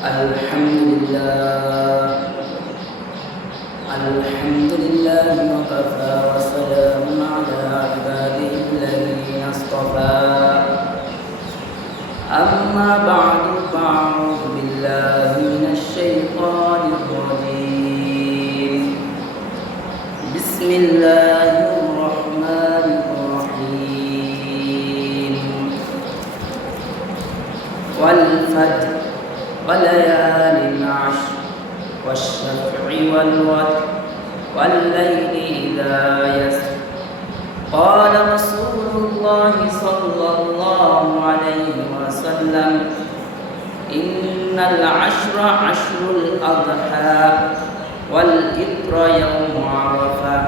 الحمد لله وكفى وسلام على عباده الذين اصطفى أما بعد فأعوذ بالله من الشيطان الرجيم بسم الله الرحمن الرحيم والفجر وليال عشر والشفع والوتر والليل إذا يسر قال رسول الله صلى الله عليه وسلم إن العشر عشر الأضحى والإثر يوم عرفة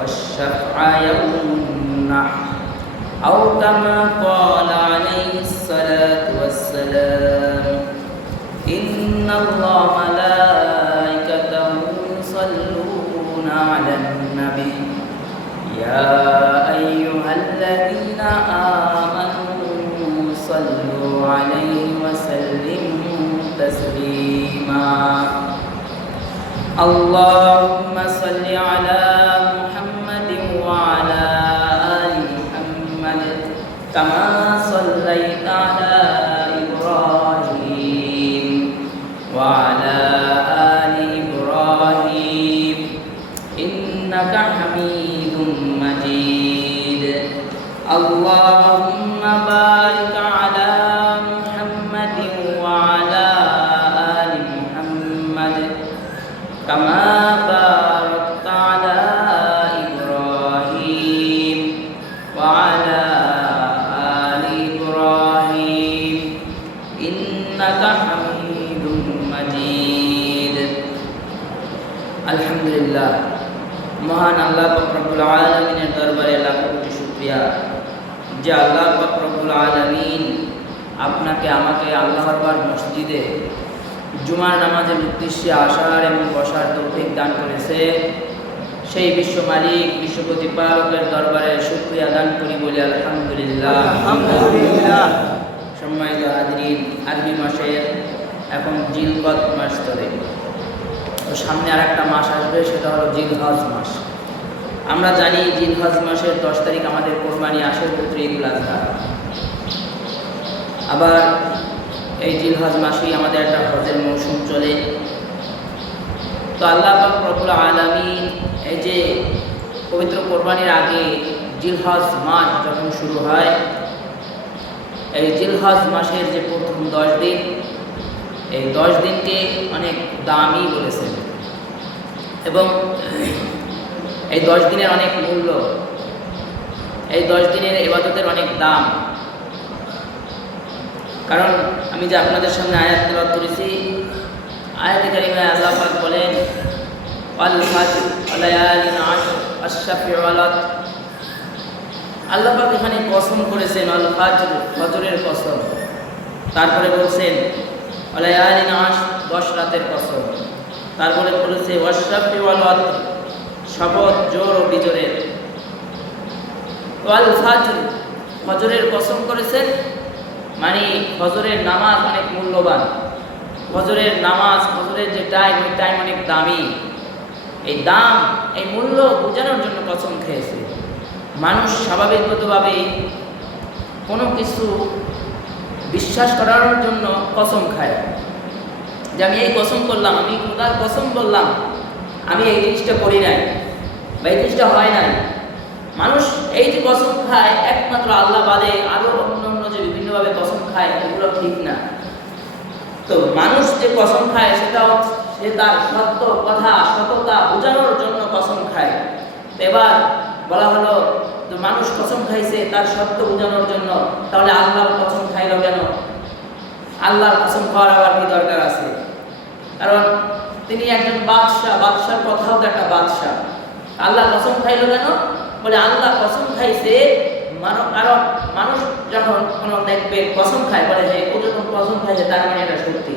والشفع يوم النحر أو كما قال عليه الصلاة والسلام إن الله ملائكته يصلون على النبي يا أيها الذين آمنوا صلوا عليه وسلموا تسليما اللهم صل على محمد وعلى آل محمد كما صليت على إبراهيم وعلى آل إبراهيم إنك حميد مجيد اللهم بارك على محمد وعلى آل محمد كما باركت على إبراهيم وعلى آل إبراهيم إنك حميد مجيد الحمد لله মহান আল্লাহ পাক রব্বুল আলামিনের দরবারে লাখ কোটি শুকরিয়া যে আল্লাহ পাক রব্বুল আলামিন আপনাকে আমাকে আল্লাহর ঘর মসজিদে জুমার নামাজের উদ্দেশ্যে আসার এবং বসার তৌফিক দান করেছে। সেই বিশ্ব মালিক বিশ্ব প্রতিপালকের দরবারে শুকরিয়া দান করি বলি আলহামদুলিল্লাহ। আলহামদুলিল্লাহ। সম্মানিত হাজরিন, আরবি মাসের এখন জিলকদ মাস চলে, সামনে আর একটা মাস আসবে, সেটা হলো জিলহজ মাস। আমরা জানি জিলহজ মাসের 10 তারিখ আমাদের কোরবানি আসে, পুত্র ঈদুল আজহা। আবার এই জিলহজ মাসেই আমাদের একটা হজের মৌসুম চলে। তো আল্লাহ পাক রব্বুল আলামিন এই যে পবিত্র কোরবানির আগে জিলহজ মাস যখন শুরু হয়, এই জিলহজ মাসের যে প্রথম 10 দিন, এই 10 দিনকে অনেক দামি বলেছেন এবং এই 10 দিনের অনেক মূল্য, এই 10 দিনের ইবাদতের অনেক দাম। কারণ আমি যে আপনাদের সামনে আয়াত তেলাওয়াত করেছি, আয়াতে কারিমায় আল্লাহ পাক বলেন ওয়াল ফাজর ওয়া লায়ালিন আশর ওয়াশ-শাফি ওয়াল ওয়াতর। আল্লাহ পাক এখানে কসম করেছেন আল ফাজর, ফজরের কসম, তারপরে বলছেন ওয়া লায়ালিন আশর, 10 রাতের কসম, তারপরে বলেছে ওয়াশ-শাফি ওয়াল ওয়াতর, শপথ জোর ও বিজোরের। ওয়াল ফাজর, ফজরের কসম করেছেন, মানে ফজরের নামাজ অনেক মূল্যবান। ফজরের নামাজ, ফজরের যে টাইম, ওই টাইম অনেক দামি। এই দাম, এই মূল্য বোঝানোর জন্য কসম খেয়েছে। মানুষ স্বাভাবিকগতভাবেই কোনো কিছু বিশ্বাস করানোর জন্য কসম খায়, যে আমি এই কসম করলাম, আমি খোদার কসম বললাম, আমি এই জিনিসটা করি নাই বা এই জিনিসটা হয় নাই। মানুষ এই যে কসম খায় একমাত্র আল্লাহ বাদে আরও অন্য যে বিভিন্নভাবে কসম খায়, এগুলো ঠিক না। তো মানুষ যে কসম খায় সেটা সে তার সত্য কথা, সততা বোঝানোর জন্য কসম খায়। তো এবার বলা হলো তো মানুষ কসম খাইছে তার সত্য বোঝানোর জন্য, তাহলে আল্লাহর কসম খাইল কেন? আল্লাহর কসম খাওয়ার আবার কি দরকার আছে? কারণ তিনি একজন বাদশাহ, বাদশার কথাও তো একটা বাদশাহ। আল্লাহ কসম খাইল কেন? বলে আল্লাহ কসম খাইছে, কারণ মানুষ যখন কোনো দেখবে কসম খায়, বলে যে ও যখন কসম খাইছে তার মানে এটা সত্যি।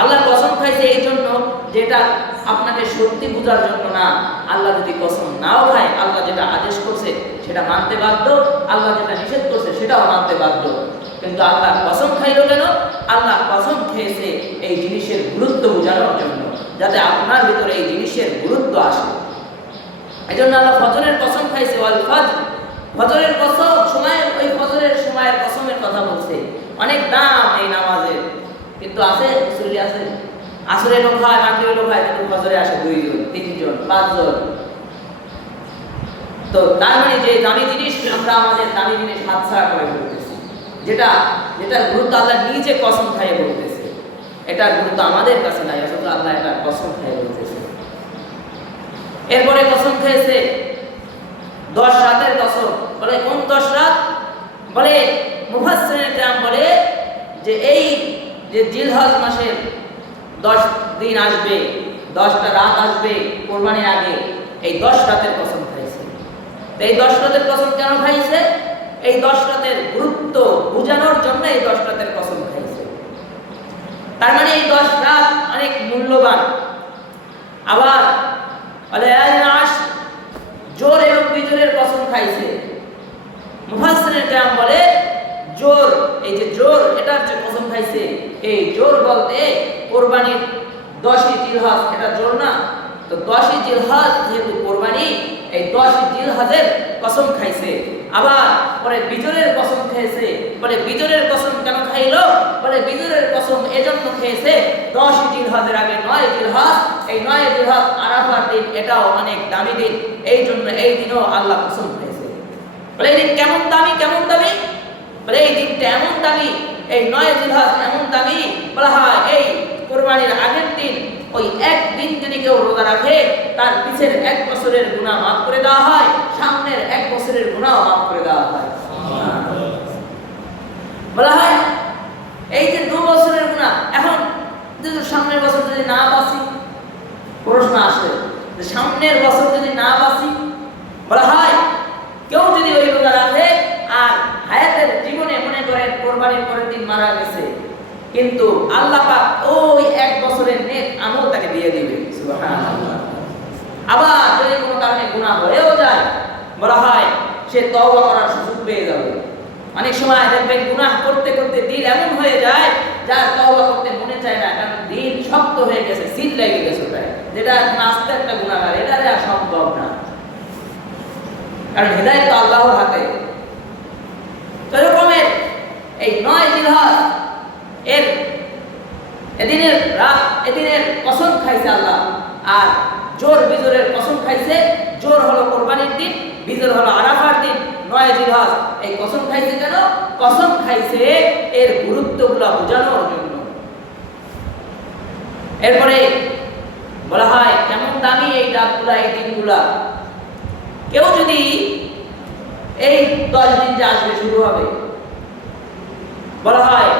আল্লাহ কসম খাইছে এই জন্য যেটা আপনাকে সত্যি বোঝার জন্য না। আল্লাহ যদি কসম নাও খায়, আল্লাহ যেটা আদেশ করছে সেটা মানতে বাধ্য, আল্লাহ যেটা নিষেধ করছে সেটাও মানতে বাধ্য। কিন্তু আল্লাহ কসম খাইল কেন? আল্লাহ কসম খেয়েছে এই জিনিসের গুরুত্ব বোঝানোর জন্য, যাতে আপনার ভিতরে এই জিনিসের গুরুত্ব আসে। এই জন্য আল্লাহ ফজরের কসম খাইছে, ওয়াল ফজর, ফজরের কসম, সময়ের, ওই ফজরের সময়ের কসমের কথা বলছে। অনেক দাম এই নামাজের, কিন্তু আছে মুসল্লি আছে, আসরে লোক হয়, মাগরিবে লোক হয়, কিন্তু ফজরে আসে 2 জন 3 জন 5 জন। তো তার মানে যে দামি জিনিস আমরা আমাদের দামি জিনিস হাতছাড়া করে ফেলতেছি, যেটার গুরুত্ব আল্লাহ নিজে কসম খাইয়ে বলতেছে, এটার গুরুত্ব আমাদের কাছে নাই, অথচ আল্লাহ এটা কসম খাইয়ে বলতেছে। এরপরে কসম খেয়েছে 10 রাতের কসম। বলে কোন 10 রাত? বলে মুফাসসিরিন কেরাম বলে যে এই যে জিলহজ মাসের 10 দিন আসবে, 10টা রাত আসবে কোরবানির আগে, এই 10 রাতের কসম খাইছে। তো এই 10 রাতের কসম কেন খাইছে? এই 10 রাতের গুরুত্ব বোঝানোর জন্য এই 10 রাতের কসম খাইছে। তার মানে এই 10 রাত অনেক মূল্যবান। আবার বলে জোর এবং বিজোরের কসম খাইছে। মুফাসসিরিন কেরাম বলে জোর, এই যে জোর, এটার যে কসম খাইছে, এই জোর বলতে কোরবানির 10ই জিলহজ, এটা জোর না? তো 10ই জিলহজ যেহেতু কোরবানি, এই 10ই জিলহজের কসম খাইছে। আবার পরে বিজোরের কসম খেয়েছে। বলে বিজোরের কসম কেন খাইলো? বলে বিজোরের কসম এজন্য খেয়েছে 10ই জিলহজের আগে 9ই জিলহজ, এই 9ই জিলহজ আরাফার দিন, এটাও অনেক দামি দিন, এই জন্য এই দিনও আল্লাহ কসম খাইছে। বলে এই দিন কেমন দামি, কেমন দামি? বলে এই দিনটা এমন দামি, এই 9ই জিলহজ এমন দামি, বলা হয় এই কোরবানির আগের দিন, ওই একদিন যদি কেউ রোজা রাখে, তার পিছের 1 বছরের গুনাহ মাফ করে দেওয়া হয়, সামনের 1 বছরের গুনাহ মাফ করে দেওয়া হয়। বলা হয় এই যে 2 বছরের গুনাহ, এখন যদি সামনের বছর যদি না বাঁচি, প্রশ্ন আসে যে সামনের বছর যদি না বাঁচি, বলা হয় কেউ যদি ওই রোজা রাখে আর হায়াতের জীবনে মনে করেন কোরবানির পরের দিন মারা গেছে, কিন্তু আল্লাহ পাক ওই 1 বছরের নেক আমল তাকে দিয়ে দিবে। সুবহানাল্লাহ। আবার যদি কোনো কারণে গুনাহ হয়েও যায়, বলা হয় সে তওবা করার সুযোগ পেয়ে যাবে। অনেক সময় দেখবেন গুনাহ করতে করতে দিল এমন হয়ে যায় যার তওবা করতে মনে চায় না, কারণ দিল শক্ত হয়ে গেছে, সিল লেগে গেছে ওটায়, যেটা আস্তে একটা গুনাহগার, এটা আর সম্ভব না, কারণ হিদায়াত তো আল্লাহর হাতে। তো এরকমের এই 9 জিলহজ এদিনের রাত, এদিনের কসম খাইছে আল্লাহ। আর জোর বিজোরের কসম খাইছে। জোর হলো কোরবানির দিন, বিজোর হলো আরাফার দিন, 9 জিলহজ। এই কসম খাইছে কেন? কসম খাইছে এর গুরুত্বগুলো বোঝানোর জন্য। এরপরে বলা হয় কেমন দামি এই রাতগুলা, এই দিনগুলা। কেউ যদি এই 10 দিন যে আসবে শুরু হবে, বলা হয়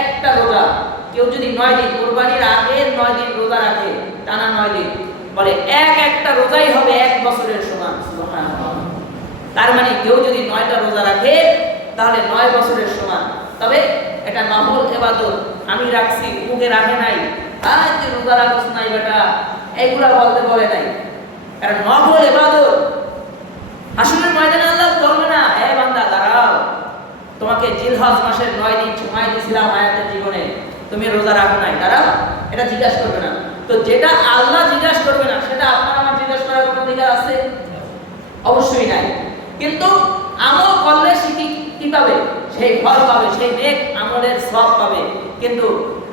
একটা রোজা, কেউ যদি 9 দিন কোরবানির আগের 9 দিন রোজা রাখে, টানা 9 দিন, বলে একটা রোজাই হবে 1 বছরের সমান। সুবহানাল্লাহ। তার মানে কেউ যদি 9টা রোজা রাখে তাহলে 9 বছরের সমান। তবে এটা নফল ইবাদত, আমি রাখছি, মুখে রাখে নাই, আর তুই রোজা রাখছ নাই বেটা, এইগুলা বলতে বলে নাই, কারণ নফল ইবাদত। হাসরের ময়দানে আল্লাহ বলবে না, হে বান্দা দাঁড়াও, তোমাকে জিলহজ মাসের 9 দিন সময় দিয়েছিলাম হায়াতের জীবনে, তুমি রোজা রাখো নাই, দাঁড়াও, এটা জিজ্ঞাসা করবে না। তো যেটা আল্লাহ জিজ্ঞাসা করবে না, সেটা আপনার আমার জিজ্ঞাসা করার কোনো অধিকার আছে? অবশ্যই নাই। কিন্তু আমল করলে সে কি পাবে? সেই ফল পাবে, সেই নেক আমলের সব পাবে। কিন্তু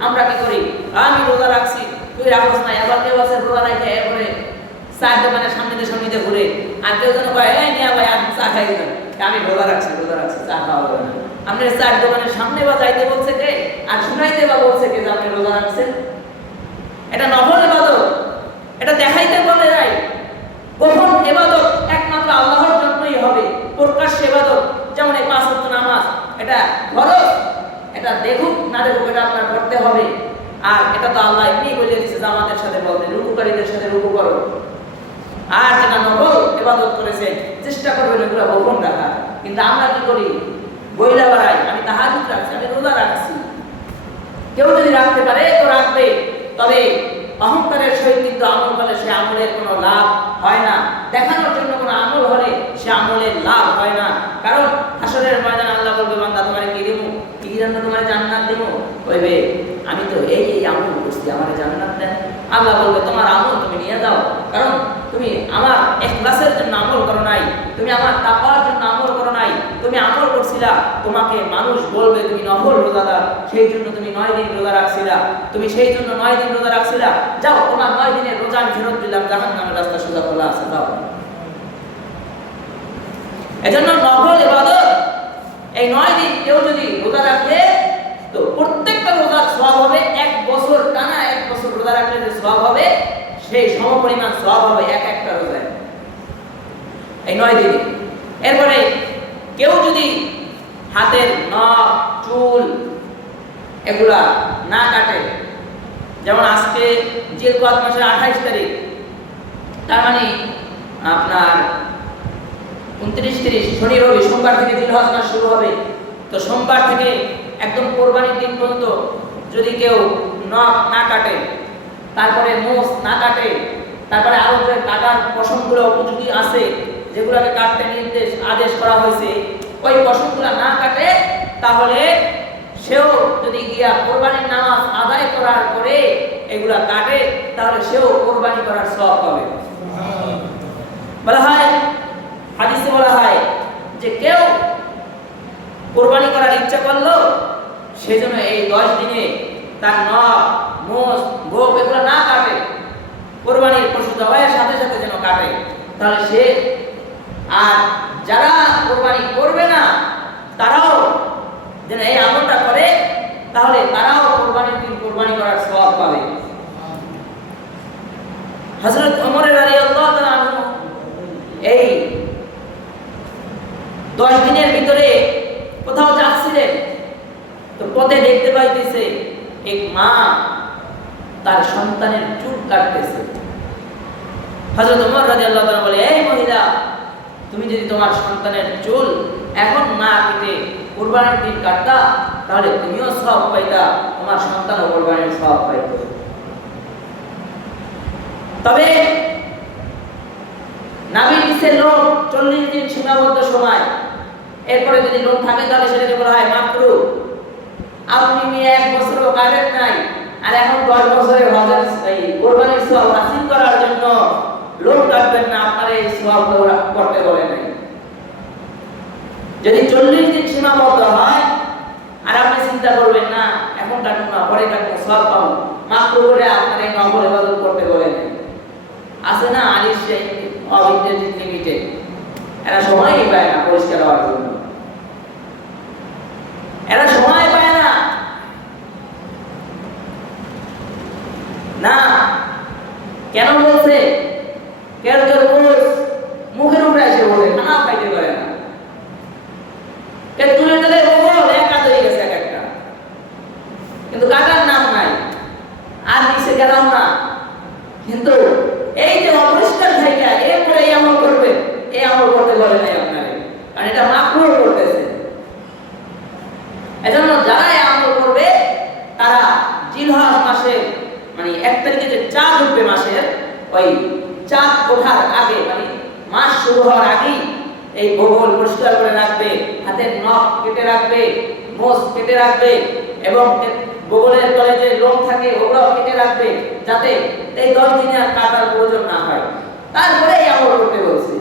আমরা কি করি? আমি রোজা রাখছি, তুই রাখছ নাই, আবার কেউ আছে রোজা রাখে এরপরে চার দোকানের সামনে ঘুরে, আর কেউ যেন কয় এই নিয়া ভাই আমি চা খাই না, আমি রোজা রাখছি, চা খাওয়া হবে না। আপনার চার দোকানের সামনে বা যাইতে বলছে কে, আর শুনাইতে বা বলছে কে যে আপনি রোজা রাখছেন? এটা নফল ইবাদত, এটা দেখাইতে বলে নাই। গোপন ইবাদত একমাত্র আল্লাহর জন্যই হবে। প্রকাশ্য ইবাদত যেমন এই 5 ওয়াক্ত নামাজ, এটা ফরজ, এটা দেখুক না দেখুক এটা আপনার করতে হবে। আর এটা তো আল্লাহ এমনি বলে দিয়েছে জামাতের সাথে বলতে, রুকুকারীদের সাথে রুকু করো। আর যেটা নফল ইবাদত করেছে চেষ্টা করবেন এগুলো গোপন রাখা। কিন্তু আমরা কি করি? বইলা বেড়াই, আমি তাহাজ্জুদ রাখছি, আমি রোজা রাখছি। কেউ যদি রাখতে পারে তো রাখবে, তবে অহংকারের সহিত কিন্তু আমল করলে সে আমলের কোনো লাভ হয় না। দেখানোর জন্য কোনো আমল হলে সে আমলের লাভ হয় না। কারণ হাসরের ময়দানে আল্লাহ বলবে, বান্দা তোমার কি দেবে, আমি তো এই আমল করছি, আমার জান্নাত দেন। আল্লাহ বলবে তোমার আমল তুমি নিয়ে যাও, কারণ তুমি আমার ইখলাসের জন্য আমল করো নাই, তুমি আমার তাকওয়ার জন্য আমল করো নাই, তুমি আমল করছিলা তোমাকে মানুষ বলবে তুমি নফল রোজাদার, সেই জন্য তুমি 9 দিন রোজা রাখছিলা, তুমি সেই জন্য 9 দিন রোজা রাখছিলা, যাও তোমার 9 দিনের রোজা আমি ফেরত দিলাম, জাহান্নামের রাস্তা সোজা খোলা আছে, যাও। এজন্য নফল ইবাদত এই 9 দিন কেউ যদি রোজা রাখে তো প্রত্যেকটা রোজার সওয়াব হবে, 1 বছর টানা 1 বছর রোজা রাখলে যে সওয়াব হবে সেই সমপরিমাণ সওয়াব হবে একটা রোজায়, এই 9 দিনে। এরপরে কেউ যদি হাতের নখ চুল এগুলা না কাটে, যেমন আজকে জিলকদ মাসের 28 তারিখ, তার মানে আপনার 29, 30 শনি রবি সোমবার থেকে জিলহজ মাস শুরু হবে, তো সোমবার থেকে একদম কোরবানির দিন পর্যন্ত যদি কেউ নখ না কাটে, তারপরে মোষ না কাটে, তারপরে আরো যে কাটার পশমগুলো উপযোগী আছে যেগুলোকে কাটতে আদেশ করা হয়েছে, ওই পশমগুলো না কাটে, তাহলে সেও যদি গিয়া কোরবানির নামাজ আদায় করার পরে এগুলা কাটে, তাহলে সেও কোরবানি করার সওয়াব পাবে। বলা হয়, হাদিসে বলা হয় যে কেউ কোরবানি করার ইচ্ছা করলো, সেজন্য এই 10 দিনে তার নখ মোষ গোপ এগুলো না কাটে, কোরবানির পশু জবাইয়ের সাথে সাথে যেন কাটে, তাহলে সে, আর যারা কোরবানি করবে না তারাও যেন এই আমলটা করে, তাহলে তারাও কোরবানির দিন কোরবানি করার সওয়াব পাবে। হযরত ওমর রাদিয়াল্লাহু তাআলা আনহু এই 10 দিনের ভিতরে কোথাও যাচ্ছিলেন, তো পথে দেখতে পাইতেছে এক মা তার সন্তানের চুল কাটতেছে। হযরত ওমর রাদিয়াল্লাহু তাআলা বলে, এই মহিলা, তুমি যদি তোমার সন্তানের চুল এখন না কেটে কুরবানির দিন কাটতা, তাহলে তুমিও সওয়াব পাইতা, তোমার সন্তানও কুরবানির সওয়াব পাইত। তবে নাভির নিচে লোম 40 দিন সীমাবদ্ধ সময়, এরপরে যদি লোম থাকে তাহলে সেটাকে বলা হয় মাকরু। আপনি 1 বছরও কাটেন নাই, আর এখন 10 বছরের হজের কোরবানির সওয়াব হাসিল করার জন্য লোম কাটবেন না, আপনার এই সওয়াব করতে বলে নাই। যদি 40 দিন সীমাবদ্ধ হয় আর আপনি চিন্তা করবেন না এখন কাটবো না, পরে কাটবো, সওয়াব পাবো, মাকরু করে আপনার এই নফল ইবাদত করতে বলে নাই। আছে না আলিশ অবিদ্যাজিৎ লিমিটেড, এরা সময়ই পায় না পরিষ্কার হওয়ার জন্য, এরা সময় পায় না। না কেন বলছে? কেউ কেউ মুখের উপরে এসে বলে খানা খাইতে পারে না, তুলে তুলে একা তৈরি গেছে এক একটা, কিন্তু কাটার নাম নাই, আর নিচে গেলাম না। কিন্তু এই যে অপরিষ্কার জায়গা, এরপরে এই আমল করবে, এই আমল করতে বলে নাই আপনারে, কারণ এটা মাকরুহ করতেছে। এজন্য যারা এই আমল করবে তারা জিলহজ মাসে, মানে 1 তারিখে যে চাঁদ উঠবে মাসের, ওই চাঁদ ওঠার আগে, মানে মাস শুরু হওয়ার আগেই এই বগল পরিষ্কার করে রাখবে, হাতের নখ কেটে রাখবে, মোষ কেটে রাখবে, এবং বগলের তলে যে লোম থাকে ওগুলোও কেটে রাখবে, যাতে এই 10 দিনে আর কাটার প্রয়োজন না হয়। তারপরে এই আমল করতে বলছে।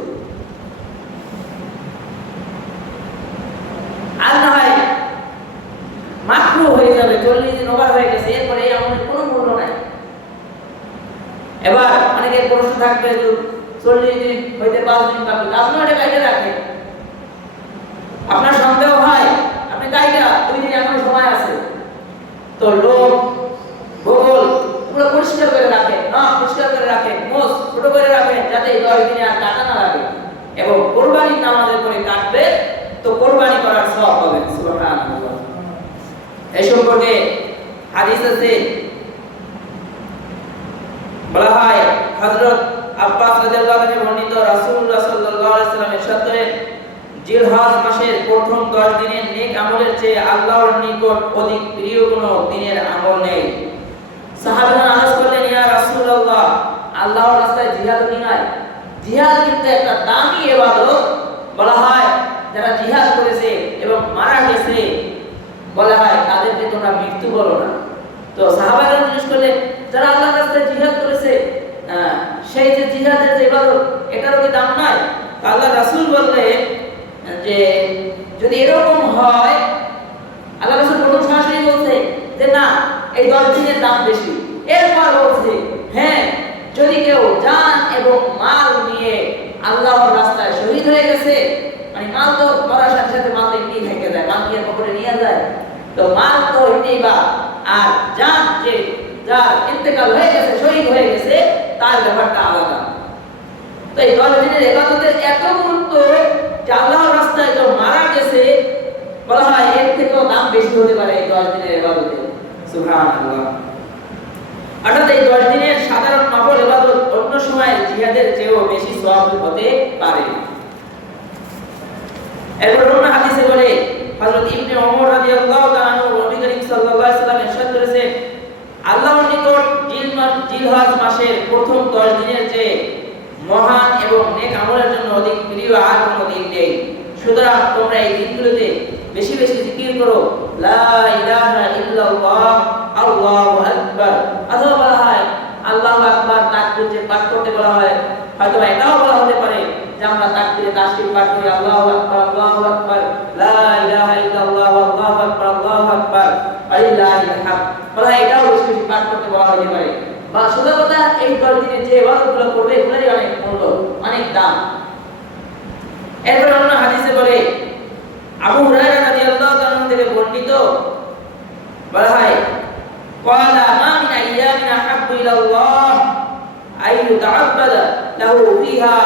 আর না হয় মাকরুহ হয়ে যাবে, 40 দিন ওভার হয়ে গেছে, এরপরে এই আমলের কোনো মূল্য নাই। এবার অনেকের প্রশ্ন থাকবে যে 40 দিন হইতে 5 দিন বাকি, আপনি এটা কাইটে রাখেন, আপনার সন্দেহ হয়, আপনি কাইটা 2 দিন এখনো সময় আছে, তো লোম বগল পুরো পরিষ্কার করে রাখেন, নখ পরিষ্কার করে রাখেন, মোষ ছোট করে রাখেন, যাতে 10 দিনে আর কাটা না লাগে, এবং কোরবানির নামাজের পরে কাটবে, তো কোরবানি করার সওয়াব হবে। সুবহানাল্লাহ। এই সম্পর্কে হাদিস আছে, বলা হয় হযরত আব্বাস রাদিয়াল্লাহু আনহু বর্ণিত, রাসূলুল্লাহ সাল্লাল্লাহু আলাইহি ওয়াসাল্লাম ইরশাদ করেন, জিলহজ মাসের প্রথম 10 দিনের নেক আমলের চেয়ে আল্লাহর নিকট অধিক প্রিয় কোনো দিনের আমল নেই। সাহাবীরা আরজ করলেন, ইয়া রাসূলুল্লাহ, আল্লাহর রাস্তায় জিহাদ কি নয়? জিহাদ কিন্তু একটা দামি ইবাদত। বলা হয় যারা জিহাদ করেছে এবং মারা গেছে বলা হয় তাদেরকে তোমরা মৃত্যু বলো না। তো সাহাবারা জিজ্ঞেস করলেন, যারা আল্লাহর রাস্তায় জিহাদ করেছে সেই যে জিহাদের যে ইবাদত, এটারও কি দাম নাই? আল্লাহ রাসূল বললেন যে যদি এরকম হয়, আল্লাহ রাসূল প্রথম সরাসরি বলছে যে না, এই 10 দিনের দাম বেশি। এরপর বলছে হ্যাঁ, যদি কেউ জান এবং মাল নিয়ে আল্লাহর রাস্তায় শহীদ হয়ে গেছে, মানে মাল তো করার সাথে সাথে মাল তো এমনি থেকে যায়, মাল নিয়ে পকেটে নিয়ে যায়, তো মাল তো এমনি বা, আর জান যে যার ইন্তেকাল হয়ে গেছে, শহীদ হয়ে গেছে, তার ব্যাপারটা আলাদা। তো এই 10 দিনের ইবাদতের এত গুরুত্ব যে আল্লাহর রাস্তায় যে মারা গেছে, বলা হয় এর থেকেও দাম বেশি হতে পারে এই 10 দিনের ইবাদতে। সুবহানাল্লাহ। অর্থাৎ এই 10 দিনের সাধারণ নফল ইবাদত অন্য সময় জিহাদের চেয়েও বেশি সওয়াব হতে পারে। এরপর অন্য হাদিসে বলে হযরত ইবনে ওমর রাদিয়াল্লাহু তাআলা আনহু নবী করিম সাল্লাল্লাহু আলাইহি ওয়াসাল্লাম ইরশাদ করেছেন, আল্লাহর নিকট জিলহজ মাসের প্রথম 10 দিনের চেয়ে মহান এবং নেক আমলের জন্য অধিক প্রিয় আর কোনো দিন নেই। সুতরাং তোমরা এই দিনগুলোতে বেশি বেশি জিকির করো, লা ইলাহা ইল্লাল্লাহ, আল্লাহু আকবার। অথবা বলা হয় আল্লাহু আকবার তাকবীর যে পাঠ করতে বলা হয়, হয়তো এটাও বলা হতে পারে যে আমরা তাকবীরে তাশরিফ পাঠ করি, আল্লাহু আকবার, লা ইলাহা ইল্লাল্লাহ, আল্লাহু আকবার, আলিল্লাহিল হামদ। বলা হয় এটাও বেশি বেশি পাঠ করতে বলা হতে পারে। বা সোজা কথা, এই 10 দিনে যে ইবাদতগুলো করবে এগুলোরই অনেক মূল্য, অনেক দাম। এরপর অন্য হাদিসে বলে আবু হুরায়রা রাদিয়াল্লাহু তাআলা থেকে বর্ণিত, বলা হয় ক্বালা মা মিন আইয়ামিন আহাব্বু ইলাল্লাহ আই ইউতাআব্বাদা লাহু ফিহা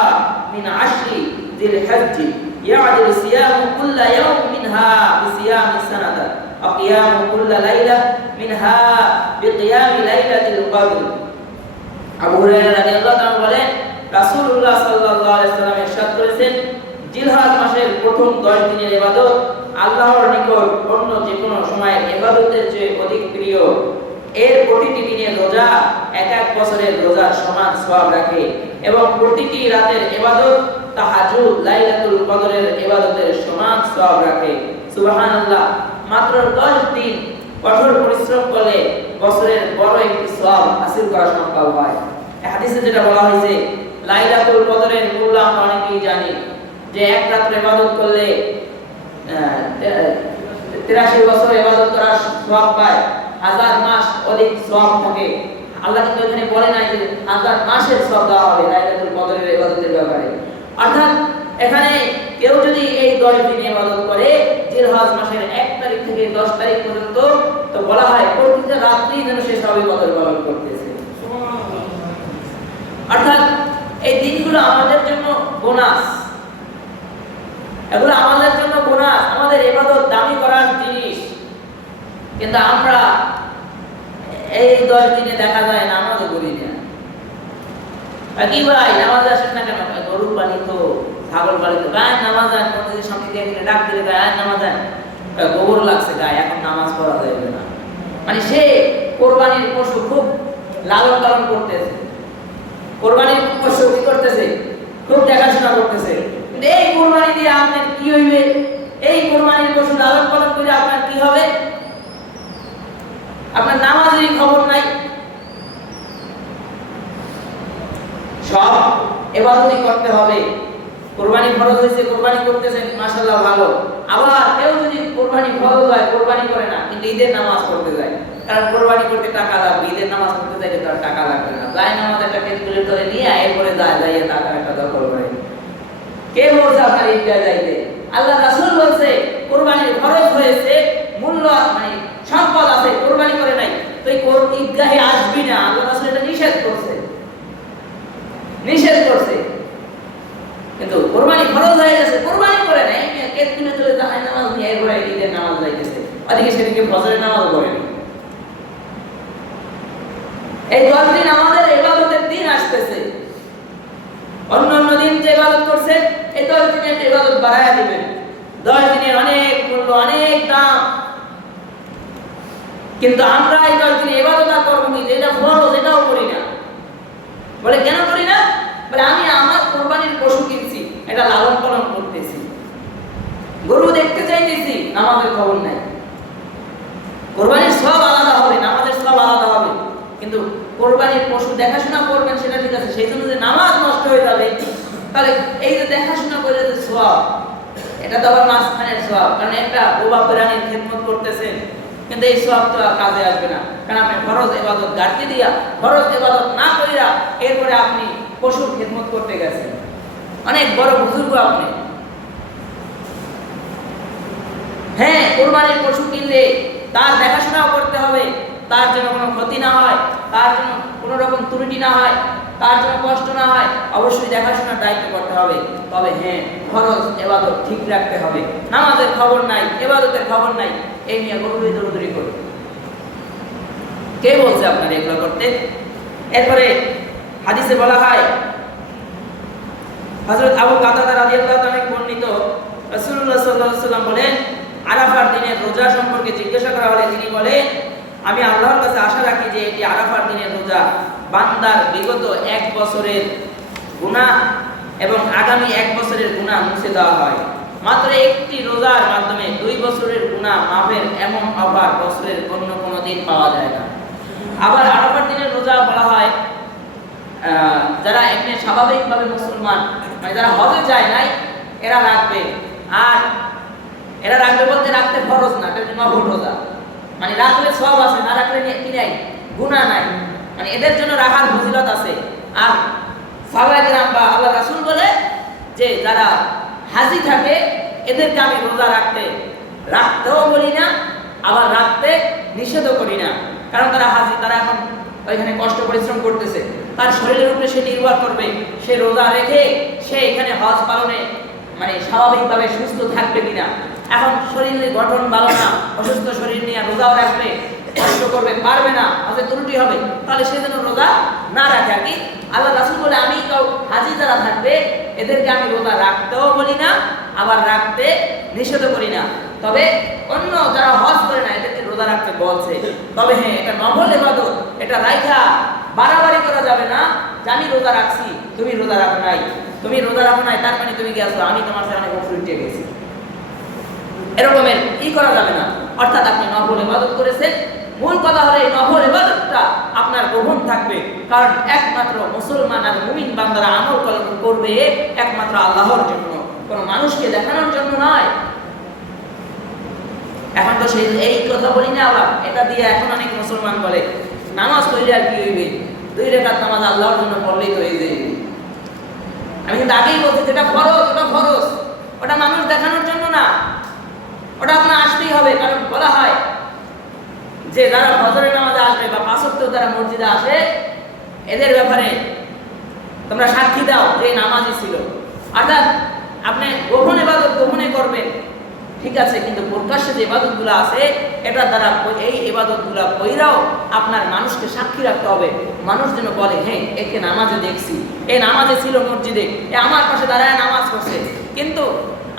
মিন আশরি যিল হজ্জ ইয়াদিলু সিয়ামু কুল্লা ইয়াওম মিনহা বিসিয়ামি সানাতা ওয়া কিয়ামু কুল্লা লাইলা মিনহা বিকিয়ামি লাইলাতিল কদর। আবু হুরায়রা রাদিয়াল্লাহু তাআলা বলেন, রাসূলুল্লাহ সাল্লাল্লাহু আলাইহি ওয়াসাল্লাম ইরশাদ করেছেন, জিলহজ মাসের প্রথম 10 দিনের ইবাদত আল্লাহর নিকট অন্য যে কোনো সময়ের ইবাদতের চেয়ে অধিক প্রিয়। এর প্রতিটি দিনের রোজা এক এক বছরের রোজার সমান সওয়াব রাখে এবং প্রতিটি রাতের ইবাদত তাহাজ্জুদ লাইলাতুল কদরের ইবাদতের সমান সওয়াব রাখে। সুবহানাল্লাহ। মাত্র 10 দিন কঠোর পরিশ্রম করলে বছরের বড় একটি সওয়াব হাসিল করা সম্ভব হয়। এই হাদিসে যেটা বলা হয়েছে, লাইলাতুল কদরের মূল্য আমরা অনেকেই জানি যে এক রাত্রে ইবাদত করলে 83 বছর ইবাদত করার সওয়াব পায়, 1000 মাস অধিক সওয়াব থাকে। আল্লাহ কিন্তু এখানে বলে নাই যে 1000 মাসের সওয়াব দেওয়া হবে লাইলাতুল কদরের ইবাদতের ব্যাপারে। অর্থাৎ এখানে কেউ যদি এই 10 দিন ইবাদত করে জিলহজ মাসের 1 তারিখ থেকে 10 তারিখ পর্যন্ত, তো বলা হয় প্রতিটা রাত্রি যেন সে সব ইবাদত পালন করতেছে। সুবহানাল্লাহ। অর্থাৎ এই দিনগুলো আমাদের জন্য বোনাস, এগুলো আমাদের জন্য বোনাস, আমাদের ইবাদত দামি করার জিনিস। কিন্তু আমরা এই 10 দিনে দেখা যায় নামাজও করি না। কি ভাই নামাজ আসেন না কেন? গরু পালিত, ছাগল পালিত, গায়ে নামাজ আন, মসজিদের সামনে দিয়ে এখানে ডাক দিলে গায়ে নামাজ আন, গোবর লাগছে গায়ে, এখন নামাজ পড়া যাবে না। মানে সে কোরবানির পশু খুব লালন পালন করতেছে, কোরবানির পশু কি করতেছে, খুব দেখাশোনা করতেছে। কিন্তু এই কোরবানি দিয়ে আপনার কি হইবে? এই কোরবানির পশু লালন পালন করে আপনার কি হবে? আপনার নামাজেরই খবর নাই। সব ইবাদতই করতে হবে। কোরবানি ফরজ হয়েছে, কোরবানি করতেছেন, মাশাআল্লাহ ভালো। আবার কেউ যদি কোরবানি ফরজ হয় কোরবানি করে না, কিন্তু ঈদের নামাজ পড়তে যায়, কারণ কোরবানি করতে টাকা লাগবে, ঈদের নামাজ পড়তে চাইলে তার টাকা লাগবে না। যায় নামাজ একটা ক্যালকুলেটর করে নিয়ে এরপরে যাইয়ে টাকা একটা দখল করে। কে বলছে আপনার ঈদগাহ যাইতে? আল্লাহ রাসূল বলছে কোরবানির ফরজ হয়েছে, মূল্য মানে সম্পদ আছে, কোরবানি করে নাই, তুই ঈদগাহে আসবি না। আল্লাহ রাসূল এটা নিষেধ করছে, নিষেধ করছে। কিন্তু কোরবানি ফরজ হয়ে গেছে, কোরবানি করে নাই, ক্যালকুলেটরে যায় নামাজ নিয়ে এরপরে ঈদের নামাজ যাইতেছে, ওদিকে সেদিকে ফজরের নামাজ পড়েনি। এই 10 দিন আমাদের ইবাদতের দিন আসতেছে। অন্যান্য দিন যে ইবাদত করছে, এই 10 দিনের ইবাদত বাড়ায়া দিবেন। 10 দিনের অনেক মূল্য, অনেক দাম। কিন্তু আমরা এই 10 দিনে ইবাদত করব কি, যেটা ফরজ এটাও করি না। বলে কেন করি না? বলে আমি আমার কোরবানির পশু কিনছি, এটা লালন পালন করতেছি, গরু দেখতে চাইতেছি, নামাজের খবর নাই। কিন্তু কোরবানির পশু দেখাশোনা করবেন সেটা ঠিক আছে, সেই জন্য যে নামাজ নষ্ট হয়ে যাবে, তাহলে এই যে দেখাশোনা করে যে সওয়াব, এটা তো আবার মাঝখানের সওয়াব, কারণ একটা বোবা প্রাণীর খেদমত করতেছেন, কিন্তু এই সওয়াব তো কাজে আসবে না, কারণ আপনি ফরজ ইবাদত গাড়ি দিয়া ফরজ ইবাদত না কইরা এরপরে আপনি পশুর খেদমত করতে গেছেন। অনেক বড় বুজুর্গ আপনি। হ্যাঁ, কোরবানির পশু কিনলে তার দেখাশোনাও করতে হবে, তার যেন কোনো ক্ষতি না হয়, তার জন্য কোনো রকম ত্রুটি না হয়, তার জন্য কষ্ট না হয়, অবশ্যই দেখাশোনার দায়িত্ব করতে হবে। তবে হ্যাঁ, ফরজ ইবাদত ঠিক রাখতে হবে। নামাজের খবর নাই, ইবাদতের খবর নাই, এই নিয়ে গরুরি দৌড়দৌড়ি করবে। কে বলছে আপনার এগুলো করতে? এরপরে হাদিসে বলা হয়, হযরত আবু কাতাদা রাদিয়াল্লাহু তাআলা থেকে বর্ণিত, রাসূলুল্লাহ সাল্লাল্লাহু আলাইহি ওয়াসাল্লাম বলেন, আরাফার দিনের রোজা সম্পর্কে জিজ্ঞাসা করা হলে তিনি বলেন, আমি আল্লাহর কাছে আশা রাখি যে এটি আরাফার দিনের রোজা বান্দার বিগত 1 বছরের গুনাহ এবং আগামী 1 বছরের গুনাহ মুছে দেওয়া হয়। মাত্র একটি রোজার মাধ্যমে 2 বছরের গুনাহ মাফের এমন অফার বছরের অন্য কোনো দিন পাওয়া যায় না। আবার আরাফার দিনের রোজা বলা হয় যারা এমনি স্বাভাবিকভাবে মুসলমান, মানে যারা হজে যায় নাই, এরা রাখবে। আর এরা রাখবে বলতে রাখতে ফরজ না, এটা নফল রোজা, মানে রাখলে সওয়াব আছে, না রাখলে কি নাই, গুনাহ নাই, মানে এদের জন্য রাখার ফজিলত আছে। আর সাহাবায়ে কিরাম বা আল্লাহর রাসূল বলে যে যারা হাজী থাকে এদেরকে আমি রোজা রাখতেও বলি না, আবার রাখতে নিষেধও করি না, কারণ তারা হাজী, তারা এখন ওইখানে কষ্ট পরিশ্রম করতেছে, তার শরীরের উপরে সে নির্ভর করবে, সে রোজা রেখে সে এখানে হজ পালনে মানে স্বাভাবিকভাবে সুস্থ থাকবে কিনা। এখন শরীরের গঠন ভালো না, অসুস্থ শরীর নিয়ে রোজাও রাখবে, কষ্ট করবে, পারবে না, হয়তো ত্রুটি হবে, তাহলে সে যেন রোজা না রাখে। আর কি আল্লাহ রাসূল বলে আমি হাজী যারা থাকবে এদেরকে আমি রোজা রাখতেও বলি না, আবার রাখতে নিষেধও করি না। তবে অন্য যারা হজ করে না এদেরকে রোজা রাখতে বলছে। তবে হ্যাঁ, এটা নফল ইবাদত, এটা রাইখা বাড়াবাড়ি করা যাবে না যে আমি রোজা রাখছি, তুমি রোজা রাখো নাই, তুমি রোজা রাখো নাই তার মানে তুমি গেছো, আমি তোমার সাথে অনেক বছর উঠে গেছি, এরকমের কি করা যাবে না। অর্থাৎ আপনি নফল ইবাদত করেছেন, মূল কথা হলো এই নফল ইবাদতটা আপনার গ্রহণ থাকবে, কারণ একমাত্র মুসলমান আর মুমিন বান্দারা আমল করবে একমাত্র আল্লাহর জন্য, কোনো মানুষকে দেখানোর জন্য নয়। এখন তো সেই এই কথা বলি না আমরা, এটা দিয়ে এখন অনেক মুসলমান বলে নামাজ পড়লে আর কি হইবে, 2 রাকাত নামাজ আল্লাহর জন্য পড়লেই তো হয়ে যাবে। আমি কিন্তু আগেই বলছি যেটা ফরজ ওটা ফরজ, ওটা মানুষ দেখানোর জন্য না, ওটা আপনার আসতেই হবে। কারণ বলা হয় যে যারা ফজরের নামাজে আসবে বা 5 ওয়াক্ত যারা মসজিদে আসে এদের ব্যাপারে তোমরা সাক্ষী দাও যে নামাজই ছিল। অর্থাৎ আপনি গোপন ইবাদত গোপনে করবেন, ঠিক আছে, কিন্তু প্রকাশ্যে যে ইবাদতগুলো আছে এটা দ্বারা এই ইবাদতগুলো কইরাও আপনার মানুষকে সাক্ষী রাখতে হবে, মানুষ যেন বলে হ্যাঁ একে নামাজে দেখছি, এ নামাজে ছিল মসজিদে, এ আমার পাশে দাঁড়ায় নামাজ পড়ছে। কিন্তু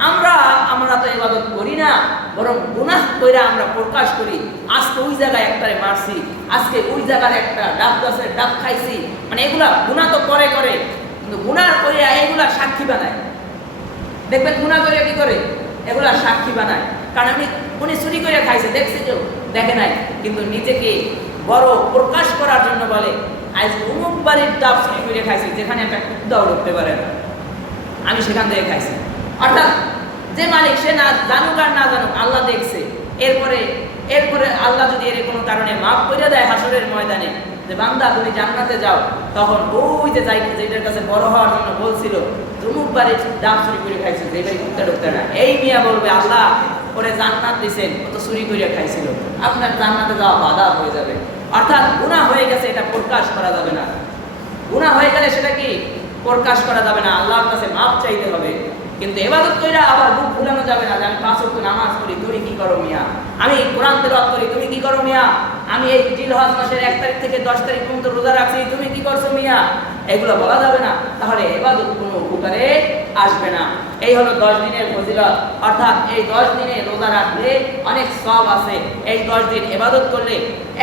আমরা তো ইবাদত করি না, বরং গুনাহ কইরা আমরা প্রকাশ করি। আজকে ওই জায়গায় একটারে মারছি, আজকে ওই জায়গার একটা ডাব গাছের ডাব খাইছি, মানে এগুলা গুনাহ তো করে কিন্তু গুনাহ কইরা এগুলা সাক্ষী বানায়। দেখবেন গুনাহ করে কি করে, এগুলা সাক্ষী বানায়, কারণ উনি চুরি করে খাইছে, দেখছে কেউ দেখে নাই, কিন্তু নিজেকে বড় প্রকাশ করার জন্য বলে আজ অমুক বাড়ির ডাব চুরি করে খাইছে, যেখানে একটা কুত্তাও ঢুকতে পারে না, আমি সেখান থেকে খাইছি। অর্থাৎ যে মালিক সে না জানুক আর না জানুক আল্লাহ দেখছে। এরপরে আল্লাহ যদি এর কোনো কারণে মাফ করে দেয় হাসরের ময়দানে যে বান্দা তুমি জান্নাতে যাও, তখন ওই যে যেটার কাছে বড় হওয়ার জন্য বলছিল অমুক বাড়ির ডাব চুরি করে খাইছে, যে বাড়ি কুত্তা ঢুকতে না, এই মিয়া বলবে আল্লাহ ওরে জান্নাত দিয়েছেন, ও তো চুরি করে খাইছিল, আপনার জান্নাতে যাওয়া বাধা হয়ে যাবে। অর্থাৎ গুনাহ হয়ে গেছে, এটা প্রকাশ করা যাবে না। গুনাহ হয়ে গেলে সেটা কি প্রকাশ করা যাবে না, আল্লাহর কাছে মাফ চাইতে হবে। কিন্তু ইবাদত কইরা আবার মুখ ভুলানো যাবে না যে আমি 5 ওয়াক্ত নামাজ পড়ি, তুমি কি করো মিয়া, আমি কোরআন তেলাওয়াত করি, তুমি কি করো মিয়া, আমি এই জিলহজ মাসের 1 তারিখ থেকে 10 তারিখ পর্যন্ত রোজা রাখছি, তুমি কি করছো মিয়া, এগুলো বলা যাবে না, তাহলে ইবাদত কোনো উপকারে আসবে না। এই হলো 10 দিনের ফজিলত। অর্থাৎ এই 10 দিনে রোজা রাখলে অনেক সওয়াব আছে। এই 10 দিন ইবাদত করলে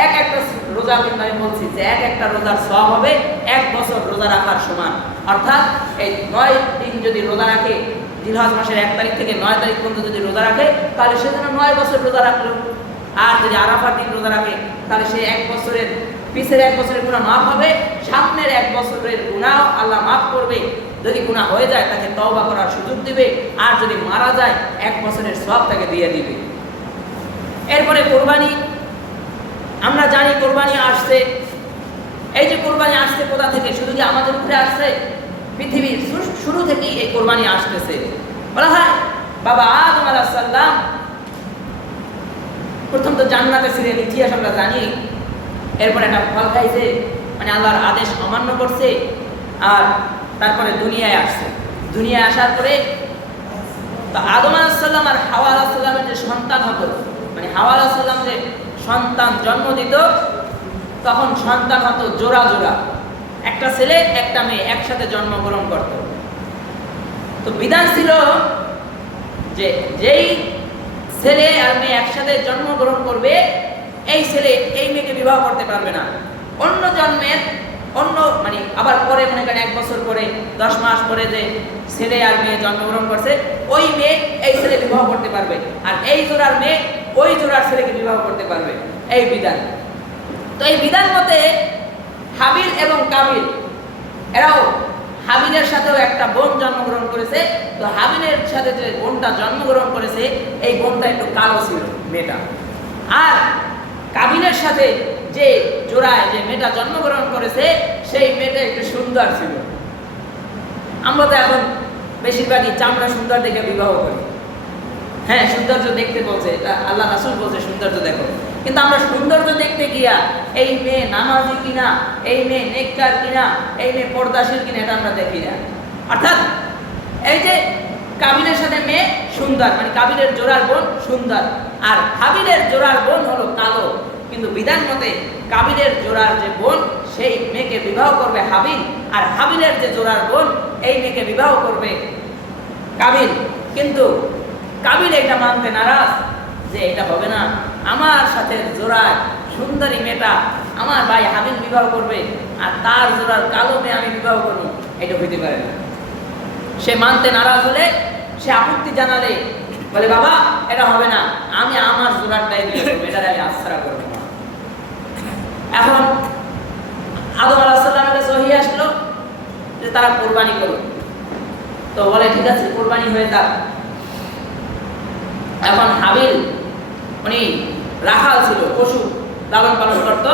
এক একটা রোজা, কিন্তু আমি বলছি যে এক একটা রোজার সওয়াব হবে 1 বছর রোজা রাখার সমান। অর্থাৎ এই 9 দিন যদি রোজা রাখে, জিলহজ মাসের 1 তারিখ থেকে 9 তারিখ পর্যন্ত যদি রোজা রাখে, তাহলে সে যেন 9 বছর রোজা রাখলো। আর যদি আরাফার দিন রোজা রাখে তাহলে সে 1 বছরের পিছের 1 বছরের গুনাহ মাফ হবে, সামনের 1 বছরের গুনাহ আল্লাহ মাফ করবে। যদি গুনাহ হয়ে যায় তাকে তওবা করার সুযোগ দিবে, আর যদি মারা যায় 1 বছরের সওয়াব তাকে দিয়ে দিবে। এরপরে কোরবানি, আমরা জানি কোরবানি আসছে। এই যে কোরবানি আসছে কোথা থেকে? শুধু কি আমাদের উপরে আসছে? পৃথিবীর শুরু থেকেই এই কোরবানি আসতেছে। বলা হয় বাবা আদম আলাইহিস সালাম প্রথম তো জান্নাতে ছিলেন, ইতিহাস আমরা জানি। এরপরে একটা ফল খাইছে, মানে আল্লাহর আদেশ অমান্য করছে, আর তারপরে দুনিয়ায় আসছে। দুনিয়ায় আসার পরে তো আদম আলাইহিস সালাম আর হাওয়া আলাইহিস সালামের যে সন্তান হতো, মানে হাওয়া আলাইহিস সালাম যে সন্তান জন্ম দিত, তখন সন্তান হতো জোড়া জোড়া, একটা ছেলে একটা মেয়ে একসাথে জন্মগ্রহণ করত। তো বিধান ছিল যে যেই ছেলে আর মেয়ে একসাথে জন্মগ্রহণ করবে, এই ছেলে এই মেয়েকে বিবাহ করতে পারবে না। অন্য জন্মের অন্য মানে আবার পরে মনে করেন 1 বছর পরে 10 মাস পরে যে ছেলে আর মেয়ে জন্মগ্রহণ করছে, ওই মেয়ে এই ছেলে বিবাহ করতে পারবে, আর এই জোড়ার মেয়ে ওই জোড়ার ছেলেকে বিবাহ করতে পারবে, এই বিধান। তো এই বিধান মতে হাবিল এবং কাবিল এরাও, হাবিলের সাথেও একটা বোন জন্মগ্রহণ করেছে। তো হাবিলের সাথে যে বোনটা জন্মগ্রহণ করেছে, এই বোনটা একটু কালো ছিল মেয়েটা, আর কাবিলের সাথে যে জোড়ায় যে মেয়েটা জন্মগ্রহণ করেছে, সেই মেয়েটা একটু সুন্দর ছিল। আমরা তো এখন বেশিরভাগই চামড়া সুন্দর দেখে বিবাহ করি। হ্যাঁ, সৌন্দর্য দেখতে বলছে, আল্লাহ রাসূল বলছে সৌন্দর্য দেখো, কিন্তু আমরা সৌন্দর্য দেখতে গিয়া এই মেয়ে নামাজি কিনা, এই মেয়ে নেককার কিনা, এই মেয়ে পর্দাশীল কিনা, এটা আমরা দেখি না। অর্থাৎ এই যে কাবিলের সাথে মেয়ে সুন্দর, মানে কাবিলের জোড়ার বোন সুন্দর, আর হাবিলের জোড়ার বোন হলো কালো। কিন্তু বিধান মতে কাবিলের জোড়ার যে বোন, সেই মেয়েকে বিবাহ করবে হাবিল, আর হাবিলের যে জোড়ার বোন, এই মেয়েকে বিবাহ করবে কাবিল। কিন্তু কাবিল এটা মানতে নারাজ, যে এটা হবে না, আমার সাথে জোড়ায় সুন্দরী মেয়েটা আমার ভাই হাবিল বিবাহ করবে, আর তার জোড়ার কালো মেয়ে আমি বিবাহ করবো, এটা হইতে পারে না। সে মানতে নারাজ হলে, সে আপত্তি জানালে বলে বাবা এটা হবে না, আমি আমার জোড়ারটাই বিয়ে করবো, এটার আমি আশ্রা করবো না। এখন আদম আলাইহিস সালামের কাছে ওহী আসলো যে তারা কোরবানি করবে। তো বলে ঠিক আছে, কোরবানি হয়ে যাক। এখন হাবিল উনি রাখাল ছিল, পশু লালন পালন করত।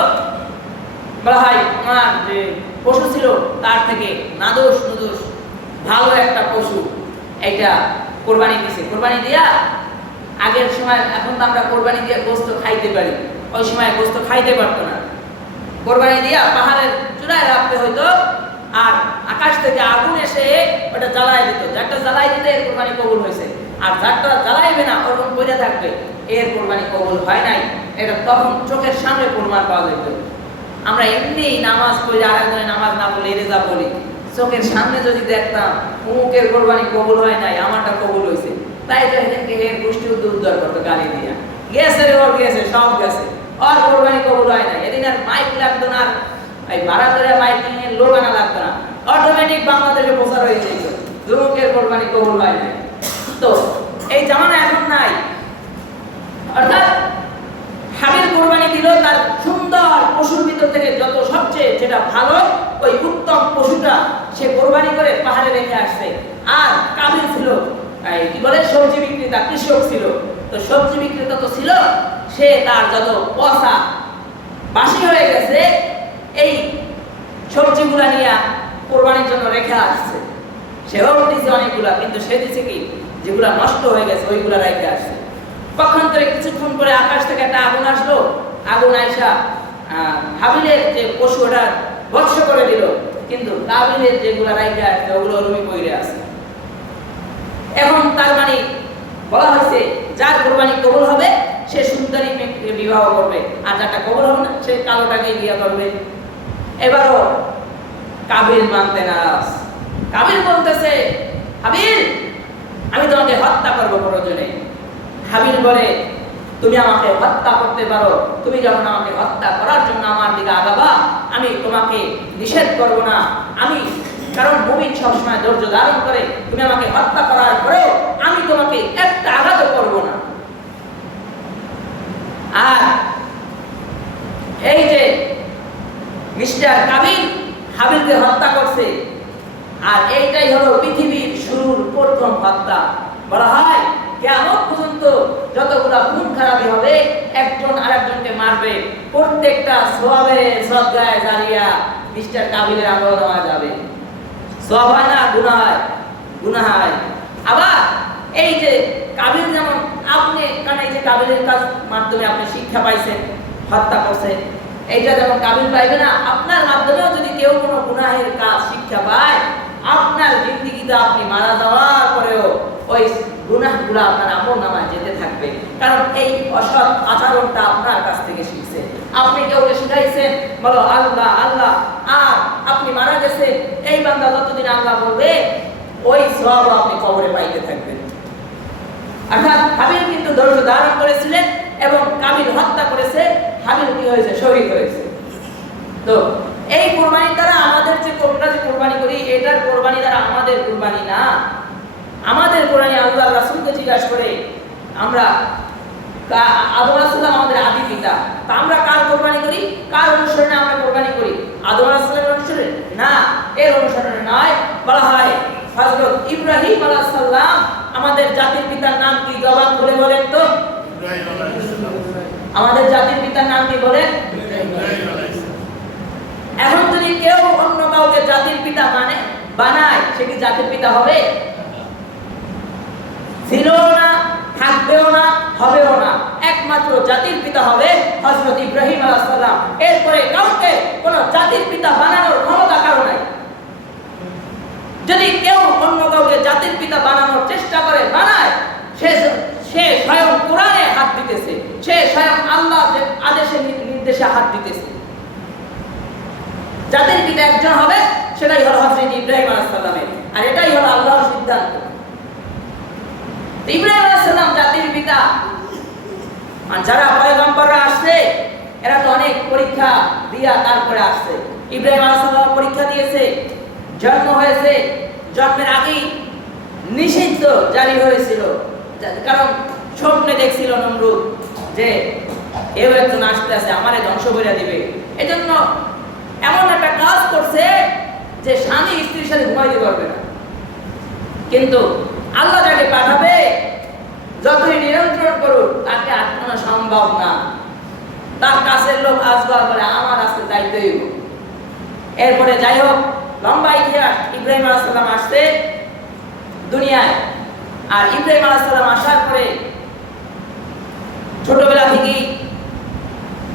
বলা হয় ওনার যে পশু ছিল তার থেকে নাদোষ নুদোষ ভালো একটা পশু এইটা কোরবানি দিয়েছে। কোরবানি দিয়া আগের সময়, এখন তো আমরা কোরবানি দিয়ে গোস্ত খাইতে পারি, ওই সময় গোস্ত খাইতে পারতো না। কোরবানি দিয়া পাহাড়ের চূড়ায় রাখতে হইতো, আর আকাশ থেকে আগুন এসে ওটা জ্বালাই দিত। যারটা জ্বালাই দিতে এর কোরবানি কবুল হয়েছে, আর যারটা জ্বালাইবে না ওরকম পড়ে থাকবে, এর কোরবানি কবুল হয় নাই। এটা তখন চোখের সামনে প্রমাণ পাওয়া যেত। আমরা এমনি নামাজ পড়ি, আরেকজনের নামাজ না বলে এরেজা বলি, চোখের সামনে যদি দেখতাম অমুকের কোরবানি কবুল হয় নাই, আমারটা কবুল হয়েছে, তাই তো এদেরকে এর গোষ্ঠী উদ্ধার করতো গালি দিয়া, গেছে রে ওর গেছে, সব গেছে, আর কোরবানি কবুল হয় নাই। এদিন আর মাইক লাগতো না, এই ভাড়া করে মাইক নিয়ে লোক আনা লাগতো না, অটোমেটিক বাংলাদেশে প্রচার হয়ে যেত অমুকের কোরবানি কবুল হয় নাই। তো এই জামানা এখন নাই। অর্থাৎ হাবিল কোরবানি দিল তার সুন্দর পশুর ভিতর থেকে যত সবচেয়ে যেটা ভালো, ওই উত্তম পশুটা সে কোরবানি করে পাহাড়ে রেখে আসছে। আর কাবিল ছিল কি বলে সবজি বিক্রেতা, কৃষক ছিল। তো সবজি বিক্রেতা তো ছিল, সে তার যত পচা বাসি হয়ে গেছে এই সবজিগুলা নিয়ে কোরবানির জন্য রেখে আসছে। সেও দিয়েছে অনেকগুলা, কিন্তু সে দিছে কি যেগুলা নষ্ট হয়ে গেছে ওইগুলা রেখে আসছে। পক্ষান্তরে কিছুক্ষণ পরে আকাশ থেকে একটা আগুন আসলো, আগুন আইসা হাবিলের যে পশু ওটা ভস্ম করে দিল, কিন্তু কাবিলের যেগুলা রেখে আসছে ওগুলো রুমি পইরে আছে। এখন তার মানে বলা হয়েছে যার কোরবানি কবুল হবে সে সুন্দরী মেয়েকে বিবাহ করবে, আর যারটা কবুল হবে না সে কালোটাকে বিয়ে করবে। এবারও কাবিল মানতে নারাজ। কাবিল বলতেছে হাবিল আমি তোমাকে হত্যা করবো প্রয়োজনে। হাবিল বলে তুমি আমাকে হত্যা করতে পারো, তুমি যখন আমাকে হত্যা করার জন্য আমার দিকে আগাবা আমি তোমাকে নিষেধ করব না। আমি কারণ মুমিন সবসময় ধৈর্য ধারণ করে, তুমি আমাকে হত্যা করার পরেও আমি তোমাকে একটা আঘাত করব না। আর এই যে মিস্টার কাবিল হাবিলকে হত্যা করছে। আর এইটাই হলো পৃথিবীর শুরুর প্রথম হত্যা। বলা হয় কিয়ামত পর্যন্ত যতগুলা খুন খারাপি হবে, একজন আরেকজনকে মারবে, প্রত্যেকটা সওয়াবে সদকায়ে জারিয়া মিস্টার কাবিলের আমল নেওয়া যাবে। সওয়াব হয় না, গুনাহ হয়? গুনাহ হয়। আবার এই যে কাবিল, যেমন আপনি কারণ এই যে কাবিলের কাজ মাধ্যমে আপনি শিক্ষা পাইছেন, হত্যা করছেন, এইটা যেমন কাবিল পাইবে না, আপনার মাধ্যমেও যদি কেউ কোনো গুনাহের কাজ শিক্ষা পায়, আপনার জিন্দেগিতে আপনি মারা যাওয়ার পরেও ওই গুনাহগুলো আপনার আমলনামায় যেতে থাকবে। কারণ এই অসৎ আচরণটা আপনার কাছ থেকে শিখছে। আপনি কাউকে শিখাইছেন বলো আল্লাহ আল্লাহ, আর আপনি মারা গেছেন, এই বান্দা যতদিন আল্লাহ বলবে ওই সওয়াব আপনি কবরে পাইতে থাকবেন। অর্থাৎ হাবিল কিন্তু ধৈর্য ধারণ করেছিলেন এবং কাবিল হত্যা করেছে, হাবিল কি হয়েছে? শহীদ হয়েছে। তো এই কুরবানির দ্বারা আমাদের যে কুরবানি করি, এটার কুরবানি দ্বারা আমাদের কুরবানি না। আমাদের কুরবানি আল্লাহ রাসূলকে জিজ্ঞাসা করে, আমরা আদম আলাইহিস সালাম আমাদের আদি পিতা, তা আমরা কার কুরবানি করি? কার অনুসরণে আমরা কুরবানি করি? আদম আলাইহিস সালামের অনুসরণে না, এর অনুসরণে নয়। বলা হয় হযরত ইব্রাহিম আলাইহিস সালাম, আমাদের জাতির পিতার নাম কি? জবান খুলে বলেন তো। ইব্রাহিম আলাইহিস সালাম। আমাদের জাতির পিতার নাম কি বলেন? ইব্রাহিম আলাইহিস সালাম। এখন যদি কেউ অন্য কাউকে জাতির পিতা বানায়, সে কি জাতির পিতা হবে? ছিল না, থাকবেও না, হবেও না। একমাত্র জাতির পিতা হবে হযরত ইব্রাহিম আলাইহিস সালাম। এরপরে কাউকে কোন জাতির পিতা বানানোর ক্ষমতা কারো নাই। যদি কেউ অন্য কাউকে জাতির পিতা বানানোর চেষ্টা করে, বানায়, সে স্বয়ং কোরআনে হাত দিতেছে, সে স্বয়ং আল্লাহর আদেশে নির্দেশে হাত দিতেছে। জাতির পিতা একজন হবে, সেটাই হলো হযরত ইব্রাহিম আলাইহিস সালামের, আর এটাই হলো আল্লাহর সিদ্ধান্ত। ইব্রাহিম আলাইহিস সালাম জাতির পিতা। আর যারা পয়গম্বররা আসছে, এরা তো অনেক পরীক্ষা দিয়া তারপরে আসছে। ইব্রাহিম আলাইহিস সালাম পরীক্ষা দিয়েছে, জন্ম হয়েছে, জন্মের আগেই নিষিদ্ধ জারি হয়েছিল, কারণ স্বপ্নে দেখছিল নমরুদ যে এও একজন আসতে আছে, আমারে ধ্বংস করে দিবে। এজন্য এমন একটা কাজ করছে যে স্বামী স্ত্রীর সাথে ঘুমাইতে পারবে না। কিন্তু আল্লাহ যাকে পাঠাবে, যতই নিয়ন্ত্রণ করুক, তাকে আটকানো সম্ভব না। তার কাছের লোক আসবার পরে আমার আজকে যাইতেই হবে। এরপরে যাই হোক, লম্বা ইতিহাস। ইব্রাহিম আলাইহিস সালাম আসছে দুনিয়ায়, আর ইব্রাহিম আলাইহিস সালাম আসার পরে ছোটবেলা থেকেই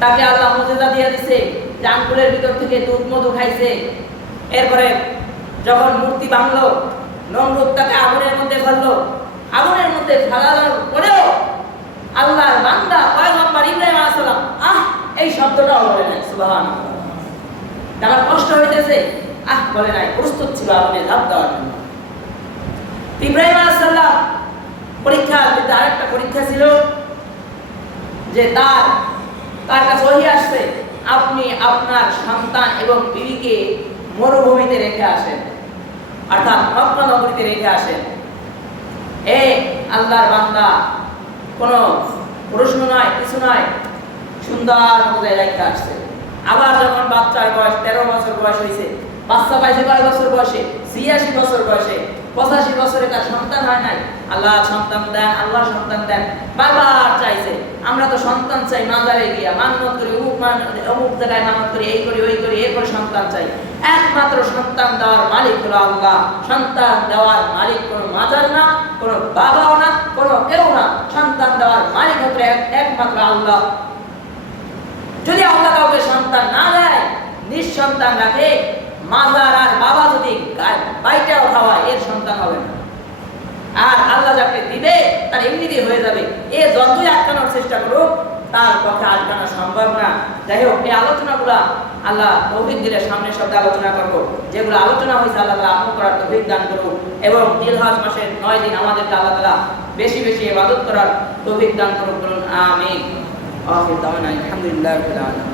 তাকে আল্লাহ মুজিজা দিয়ে দিয়েছে, যে আঙ্গুলের ভিতর থেকে দুধ মধু খাইছে। এরপরে যখন মূর্তি ভাঙলো, নমরুদ তাকে আগুনের মধ্যে ফেললো। আগুনের মধ্যে ফেলানোর পরেও আল্লাহর বান্দা পয়গম্বর ইব্রাহিম আলাইহিস সালাম এই শব্দটাও বলে নাই। সুবহানাল্লাহ। আমার কষ্ট হইতেছে, বলে নাই, প্রস্তুত ছিল আগুনে ঝাঁপ দেওয়ার জন্য। ইব্রাহিম আলাইহিস সালাম পরীক্ষার ভিতরে আরেকটা পরীক্ষা ছিল, যে তার কাছে ওহী আসছে, আপনি আপনার সন্তান এবং বিবিকে মরুভূমিতে রেখে আসেন, অর্থাৎ মক্কা নগরীতে রেখে আসেন। আল্লাহর বান্দা, কোনো প্রশ্ন নয়, কিছু নয়, সুন্দর মতো রেখে আসছে। আবার যখন বাচ্চার বয়স 13 বছর বয়স হয়েছে, বাচ্চা পাইছে কয় বছর বয়সে? 86 বছর বয়সে। 85 বছরে তার সন্তান হয় নাই। আল্লাহ সন্তান দেন, আল্লাহ সন্তান দেন, বারবার চাইছে। আমরা তো সন্তান চাই মাজারে গিয়া, মানত করি, অমুক জায়গায় মানত করি, এই করি ওই করি, এরপরে সন্তান চাই। একমাত্র সন্তান দেওয়ার মালিক হলো আল্লাহ। সন্তান দেওয়ার মালিক কোনো মাজার না, কোনো বাবাও না, কোনো কেউ না। সন্তান দেওয়ার মালিক হচ্ছে একমাত্র আল্লাহ। যদি আল্লাহ কাউকে সন্তান না দেয়, নিঃসন্তান রাখে, মাজার আর বাবা যদি বাইটাও খাওয়ায়, এর সন্তান হবে না। আর আল্লাহ যাকে দিবে তার এমনিতেই হয়ে যাবে। যতই আটকানোর চেষ্টা করুক, তার পক্ষে আটকানো সম্ভব না। যাই হোক, এই আলোচনাগুলা আল্লাহ তৌফিক দিলে সামনের শব্দে আলোচনা করবো। যেগুলো আলোচনা হয়েছে আল্লাহ তাআলা আমল করার তৌফিক দান করুক, এবং জিলহজ মাসের 9 দিন আমাদেরকে আল্লাহ তাআলা বেশি বেশি ইবাদত করার তৌফিক দান করুক। বলুন আমিন। আখির দাওয়ানা আলহামদুলিল্লাহি রাব্বিল আলামিন।